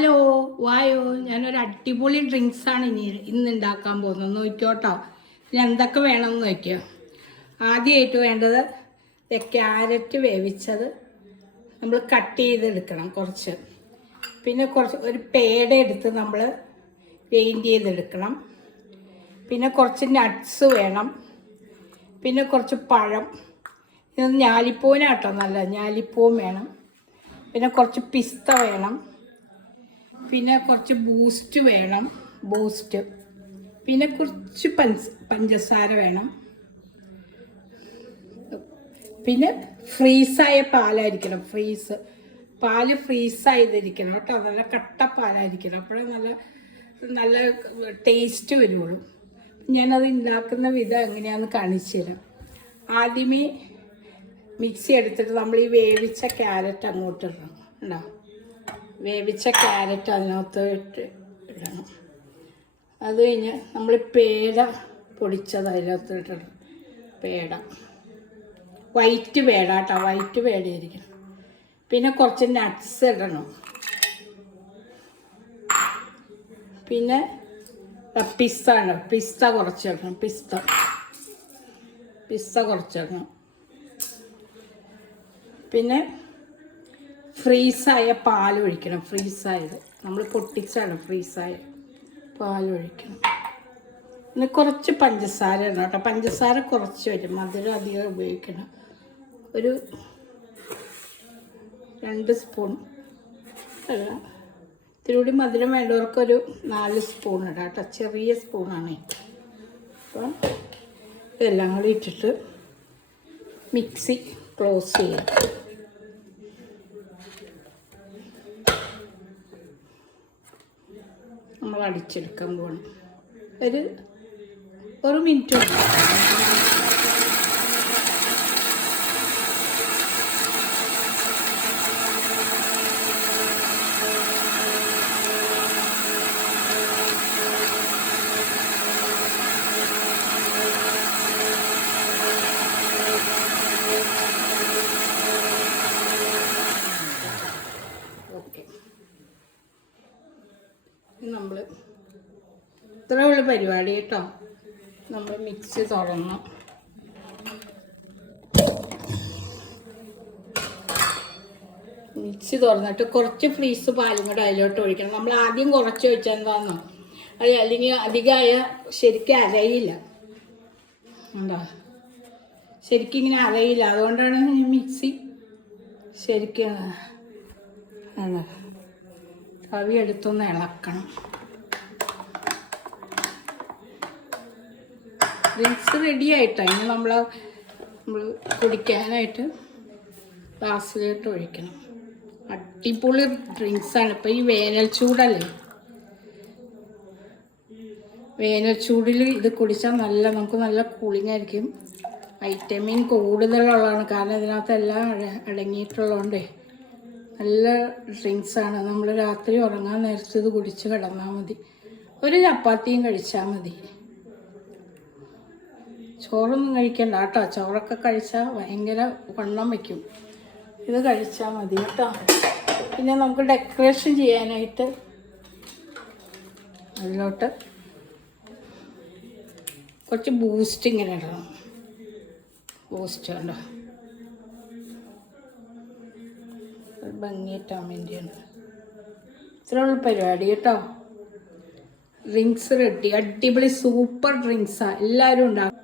Hello വായോ, ഞാനൊരു അടിപൊളി ഡ്രിങ്ക്സാണ് ഇന്ന് ഉണ്ടാക്കാൻ പോകുന്നത്. നോക്കിയോട്ടോ. ഇനി എന്തൊക്കെ വേണമെന്ന് നോക്കിയോ. ആദ്യമായിട്ട് വേണ്ടത് ക്യാരറ്റ് വേവിച്ചത് നമ്മൾ കട്ട് ചെയ്തെടുക്കണം കുറച്ച്. പിന്നെ ഒരു പേട എടുത്ത് നമ്മൾ ഗ്രൈൻഡ് ചെയ്തെടുക്കണം. പിന്നെ കുറച്ച് നട്ട്സ് വേണം. പിന്നെ കുറച്ച് പഴം. ഇത് ഞാലിപ്പൂവിനാട്ടോ നല്ല ഞാലിപ്പൂവും വേണം. പിന്നെ കുറച്ച് പിസ്ത വേണം. പിന്നെ കുറച്ച് ബൂസ്റ്റ് വേണം, ബൂസ്റ്റ്. പിന്നെ കുറച്ച് പഞ്ചസാര വേണം. പിന്നെ ഫ്രീസായ പാലായിരിക്കണം. പാല് ഫ്രീസായതിരിക്കണം കേട്ടോ. നല്ല കട്ട പാലായിരിക്കണം. അപ്പോഴേ നല്ല ടേസ്റ്റ് വരുള്ളൂ. ഞാനത് ഉണ്ടാക്കുന്ന വിധം എങ്ങനെയാണെന്ന് കാണിച്ചു തരാം. ആദ്യമേ മിക്സി എടുത്തിട്ട് നമ്മൾ ഈ വേവിച്ച ക്യാരറ്റ് അങ്ങോട്ട് ഇടണം. ഉണ്ടോ? വേവിച്ച ക്യാരറ്റ് അതിനകത്ത് ഇടണം. അത് കഴിഞ്ഞ് നമ്മൾ പേട പൊടിച്ചത് അതിനകത്ത് ഇടണം. പേട വൈറ്റ് പേട കേട്ടോ, വൈറ്റ് പേടയായിരിക്കണം. പിന്നെ കുറച്ച് നട്ട്സ് ഇടണം. പിന്നെ പിസ്ത കുറച്ചിടണം. പിസ്ത കുറച്ചിടണം. പിന്നെ ഫ്രീസായ പാൽ ഒഴിക്കണം. ഫ്രീസായത് നമ്മൾ പൊട്ടിച്ചാണ് ഫ്രീസായ പാൽ ഒഴിക്കണം. പിന്നെ കുറച്ച് പഞ്ചസാര ഇടണം കേട്ടോ. പഞ്ചസാര കുറച്ച് വരും, മധുരം അധികം ഉപയോഗിക്കണം. ഒരു 2 സ്പൂൺ അല്ല, ഇത്തിരി കൂടി മധുരം വേണ്ടവർക്കൊരു 4 സ്പൂൺ ഇടാം കേട്ടോ. ചെറിയ സ്പൂണാണ്. അപ്പം ഇതെല്ലാം കൂടി ഇട്ടിട്ട് മിക്സി ക്ലോസ് ചെയ്യാം. നമ്മൾ അടിച്ചെടുക്കാൻ പോകണം. ഒരു മിനിറ്റ് മതി. ഓക്കെ, നമ്മൾ ഇത്രയുള്ള പരിപാടി കേട്ടോ. നമ്മൾ മിക്സി തുറന്നു. മിക്സി തുറന്നിട്ട് കുറച്ച് ഫ്രീസ് പാലും കൂടെ അതിലോട്ട് ഒഴിക്കണം. നമ്മൾ ആദ്യം കുറച്ച് ഒഴിച്ചാൽ എന്താണെന്നോ, അത് അല്ലെങ്കിൽ അധികമായ ശരിക്കും അരയില്ല. എന്താ ശരിക്കും ഇങ്ങനെ അരയില്ല. അതുകൊണ്ടാണ് മിക്സി ശരിക്കും കവി എടുത്തൊന്ന് ഇളക്കണം. ഡ്രിങ്ക്സ് റെഡി ആയിട്ടോ. ഇനി നമ്മൾ കുടിക്കാനായിട്ട് ഗ്ലാസ്സിലോട്ട് ഒഴിക്കണം. അടിപൊളി ഡ്രിങ്ക്സാണ്. ഇപ്പോൾ ഈ വേനൽ ചൂടല്ലേ, വേനൽ ചൂടിൽ ഇത് കുടിച്ചാൽ നമുക്ക് നല്ല കൂളിംഗ് ആയിരിക്കും. വൈറ്റമിൻ കൂടുതലുള്ളതാണ്, കാരണം ഇതിനകത്ത് എല്ലാം അടങ്ങിയിട്ടുള്ളതുകൊണ്ടേ നല്ല ഡ്രിങ്ക്സാണ്. നമ്മൾ രാത്രി ഉറങ്ങാൻ നേരത്ത് ഇത് കുടിച്ച് കിടന്നാൽ മതി. ഒരു ചപ്പാത്തിയും കഴിച്ചാൽ മതി. ചോറൊന്നും കഴിക്കണ്ട കേട്ടോ. ചോറൊക്കെ കഴിച്ചാൽ ഭയങ്കര വണ്ണം വയ്ക്കും. ഇത് കഴിച്ചാൽ മതി കേട്ടോ. പിന്നെ നമുക്ക് ഡെക്കറേഷൻ ചെയ്യാനായിട്ട് അതിലോട്ട് കുറച്ച് ബൂസ്റ്റ് ഇങ്ങനെ ഇടണം. ബൂസ്റ്റ് കണ്ടോ, ഭംഗി കിട്ടാൻ വേണ്ടിയാണ്. ഇത്രയുള്ള പരിപാടി കേട്ടോ. Drinks ready. അടിപൊളി സൂപ്പർ ഡ്രിങ്ക്സാണ്. എല്ലാവരും ഉണ്ടാക്കും.